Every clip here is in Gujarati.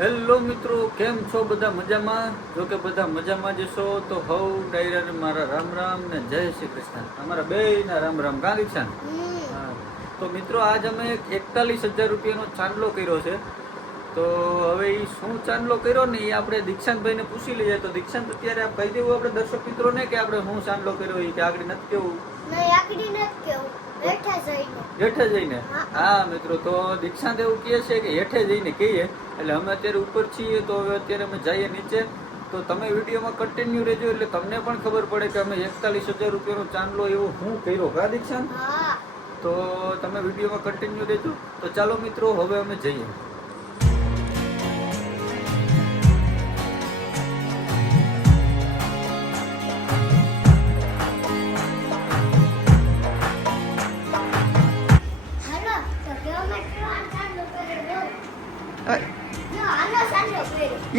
હેલો મિત્રો, કેમ છો બધા? મજામાં? જો કે બધા મજામાં જશો તો હવ ડાયરા મારા રામ રામ ને જય શ્રી કૃષ્ણ. અમારા બેયના રામ રામ. કાં દીક્ષા? હા. તો મિત્રો આજ અમે 41,000 રૂપિયાનો ચાંદલો કર્યો છે. તો હવે એ શું ચાંદલો કર્યો ને એ આપણે દીક્ષાંતભાઈને પૂછી લઈએ. તો દીક્ષાંત અત્યારે આપ કહી દેવું આપણે દર્શક મિત્રોને કે આપણે શું ચાંદલો કર્યો એ કે આગળ નથી કેવું? હેઠે જઈને. હા મિત્રો, તો દીક્ષાંત એવું કહે છે કે હેઠે જઈને કહીએ, એટલે અમે અત્યારે ઉપર છીએ તો હવે અત્યારે અમે જઈએ નીચે. તો તમે વિડીયોમાં કન્ટિન્યુ રહેજો એટલે તમને પણ ખબર પડે કે અમે 41,000 રૂપિયાનો ચાંદલો એવો હું કર્યો. કા દીક્ષાંત? તો તમે વિડીયોમાં કન્ટિન્યુ રહેજો. તો ચાલો મિત્રો, હવે અમે જઈએ.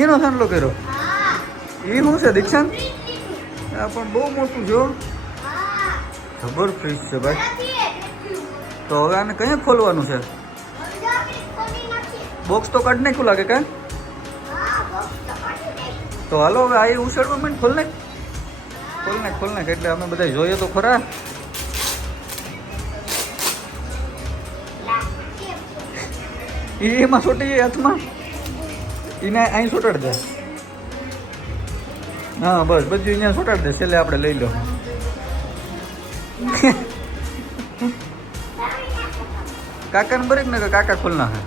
એનો ચાંદલો કર્યો? એ શું છે દીક્ષાંત? આ પણ બહુ મોટું છે. જબર ફ્રીજ છે ભાઈ. તો હવે આને કઈ ખોલવાનું છે? બોક્સ તો કાઢ નાખ્યું લાગે કે? તો હાલો હવે આ ઉછળવા માંડ. ખોલ નાખ એટલે અમે બધા જોઈએ તો ખરા. એમાં છોટી હાથમાં એને અહીં છોટાડી દે. હા બસ, બધું અહીંયા છોટાડી દે. છેલ્લે આપણે લઈ લો. કાકાને બરેક ને કાકા ખોલ નાખે.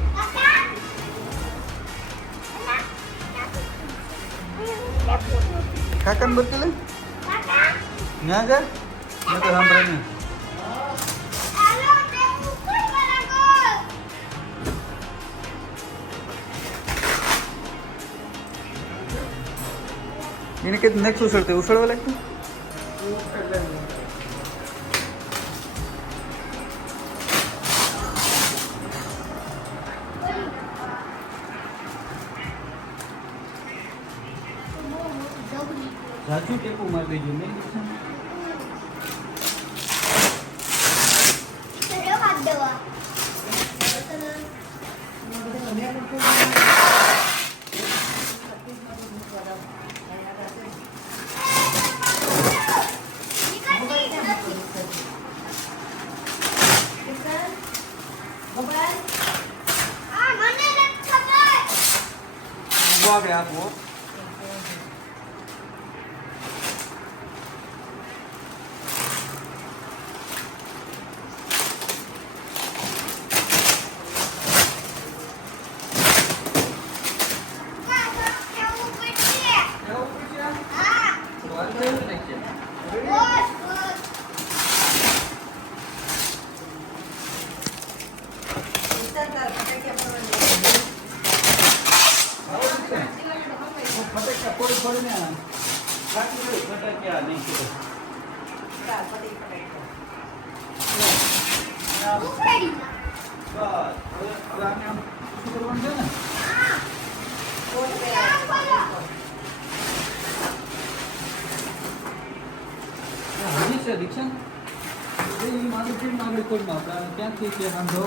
કાકાને બરકી લે ત્યાં જા. મેં તો સાંભળે નહીં. એને કીધું નેક્સ્ટ ઉછળते ઉછળવા લાગતું. સાચું ટેપું મારી દેજો. નહીં આગળ આપો. દીક્ષા મારું ફિલ્મ આગળ કોડમાં ક્યાંથી કે વાંધો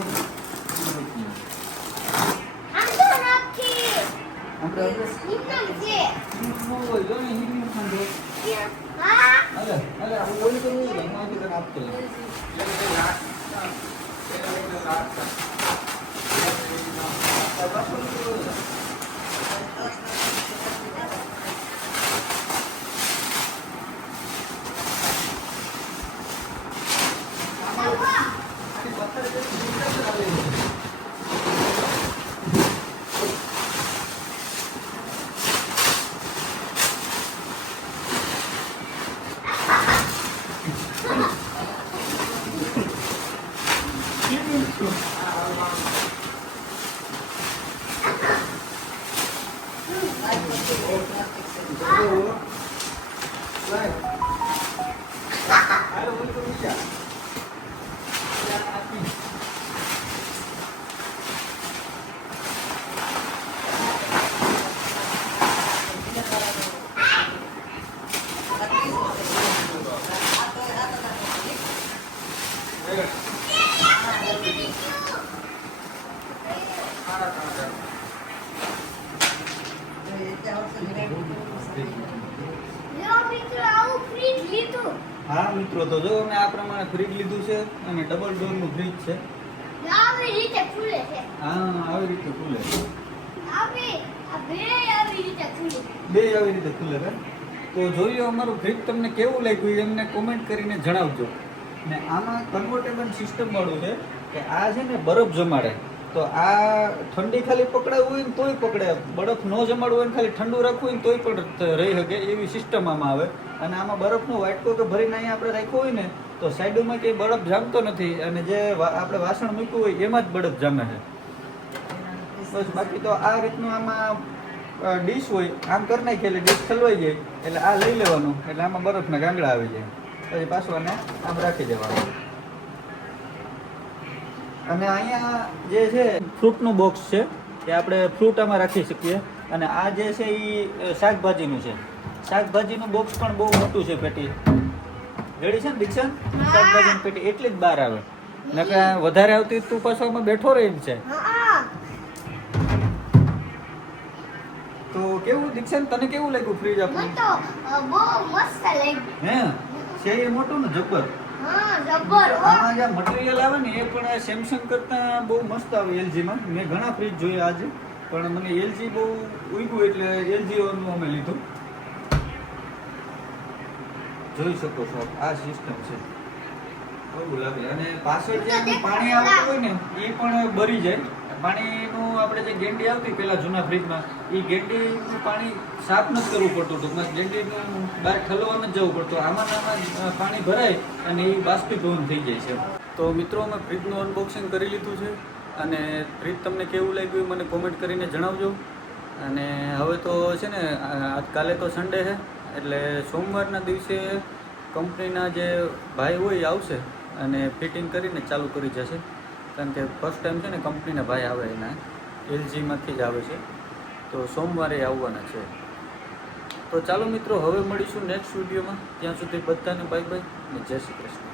ફ્રીજ. લો મિત્રો આવું ફ્રીજ લીધું. હા મિત્રો, તો જો અમે આ પ્રમાણે ફ્રીજ લીધું છે અને ડબલ ડોરનું ફ્રીજ છે. આવી રીતે ખુલે છે. હા, આવી રીતે ખુલે. આ બે આવી રીતે ખુલે. બે આવી રીતે ખુલે છે. તો જોઈ લો અમારું ફ્રીજ તમને કેવું લાગ્યું એમને કોમેન્ટ કરીને જણાવજો. ને આમાં કન્વર્ટેબલ સિસ્ટમ વાળું છે કે આ છે ને બરફ જમાડે. તો આ ઠંડી ખાલી પકડાવવું હોય ને તોય પકડે, બરફ ન જમાડવું હોય ને ખાલી ઠંડુ રાખવું હોય ને તોય પણ રહી શકે એવી સિસ્ટમ આમાં આવે. અને આમાં બરફનો વાટકો કે ભરીને અહીંયા આપણે રાખ્યો હોય ને તો સાઈડોમાં કંઈ બરફ જામતો નથી અને જે આપણે વાસણ મૂક્યું હોય એમાં જ બરફ જામે છે. બસ બાકી તો આ રીતનું આમાં ડીશ હોય, આમ કરી નાખીએ એટલે ડીશ ખલવાઈ જાય એટલે આ લઈ લેવાનું એટલે આમાં બરફના ગાંગડા આવી જાય. પછી પાછું આને આમ રાખી દેવાનું. અને અહીંયા જે છે ફ્રૂટનું બોક્સ છે એ આપણે ફ્રૂટ આમાં રાખી શકીએ. અને આ જે છે એ શાકભાજીનું છે. શાકભાજીનું બોક્સ પણ બહુ મોટું છે પેટી. રેડી છે ને દીક્ષા? શાકભાજીની પેટી એટલી જ બહાર આવે. નકર વધારે આવતી તું પાછો આમાં બેઠો રહી એમ છે. તો કેવું દીક્ષા, તને કેવું લાગ્યું ફ્રીજ આપણું? મને તો બહુ મસ્ત લાગ્યું. હે છે એ મોટું ને જબર. હા જબર. આમાં જે મટીરિયલ આવે ને એ પણ સેમસંગ કરતા બહુ મસ્ત આવે LG માં. મેં ઘણા ફ્રીજ જોયા આજે પણ મને LG બહુ ઉગ્યું એટલે LG નું અમે લીધું. જોઈ શકો છો આ સિસ્ટમ છે. કેવું લાગે. અને પાછળ જે પાણી આવતું હોય ને એ પણ બરી જાય. પાણીનું આપણે જે ગેંડી આવતી પેલા જૂના ફ્રીજમાં એ ગેંડીનું પાણી સાફ નથી કરવું પડતું. ટૂંકમાં ગેંડીનું બહાર ઠલવા જ જવું પડતું. આમાં પાણી ભરાય અને એ બાષ્પીભવન થઈ જાય છે. તો મિત્રો અમે ફ્રીજનું અનબોક્સિંગ કરી લીધું છે અને ફ્રીજ તમને કેવું લાગ્યું મને કોમેન્ટ કરીને જણાવજો. અને હવે તો છે ને કાલે તો સન્ડે છે એટલે સોમવારના દિવસે કંપનીના જે ભાઈ હોય એ આવશે અને ફિટિંગ કરીને ચાલુ કરી જશે. કારણ કે ફર્સ્ટ ટાઈમ છે ને કંપનીના ભાઈ આવે એના LGમાંથી જ આવે છે. તો સોમવારે આવવાના છે. તો ચાલો મિત્રો હવે મળીશું નેક્સ્ટ વિડીયોમાં. ત્યાં સુધી બધાને બાય બાય અને જય શ્રી કૃષ્ણ.